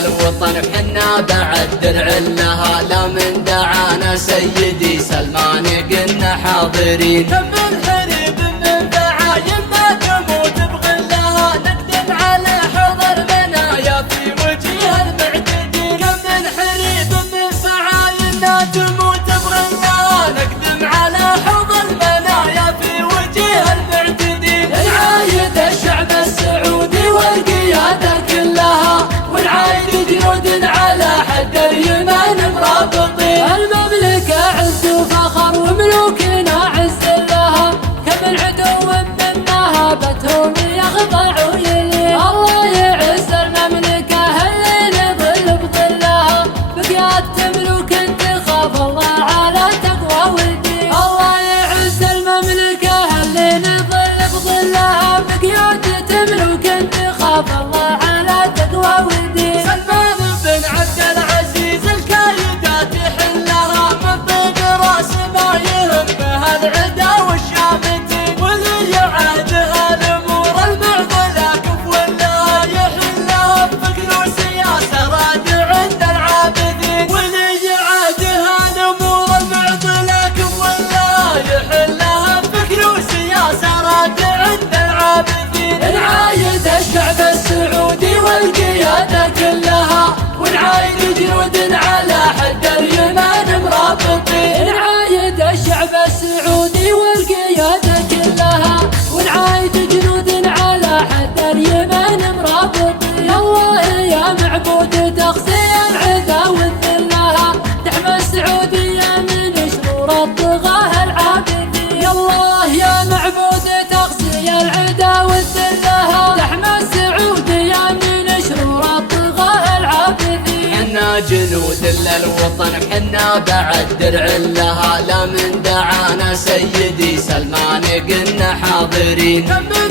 للوطن حنا بعد درع لها، لا من دعانا سيدي سلمان قلنا حاضرين. كم من حريب من دعايمنا تموت بغلها، نقدم على حضر منايا في وجه المعتدين. كم من حريب من فعايلنا تموت بغلها، نقدم على حضر منايا في وجه المعتدين. نعايد الشعب السعودي والقيادة كلها، ونعايد جنود على حد اليمن مرابطين. المملكة عز وفخر وملوكنا عز لها، كم العدو من نهابتهم يخضعوا للين. الله يعز المملكة اللي نظل بظلها، بقيادة ملوك تخاف الله على تقوى والدين. الله يعز المملكة اللي نظل بظلها، بقيادة ملوك تخاف الله على تقوى والدين. سلمان بن عبد العزيز الكايدات يحلها، من طيب راس ما يهمها العدا والشامتين. ولي عهدها الامور المعضله كفو لها، يحلها بفكر وسياسه راد عند العابدين. ولي عهدها الامور المعضله كفو لها، يحلها بفكر وسياسه راد عند العابدين. نعايد الشعب السعودي والقيادة كلها، ونعايد جنود على حد اليمن مرابطين. نعايد الشعب السعودي والقيادة كلها، ونعايد جنود على حد اليمن مرابطين. الله يا معبود تخزي العدا وذلها، تحمى السعودية من شرور الطغاة العابدين. الله يا معبود تخزي العدا وذلها، تحمى السعودية من شرور الطغاة العابدين. حنا جنود للوطن حنا بعد درع لها، لا من دعانا سيدي سلمان قلنا حاضرين. كم من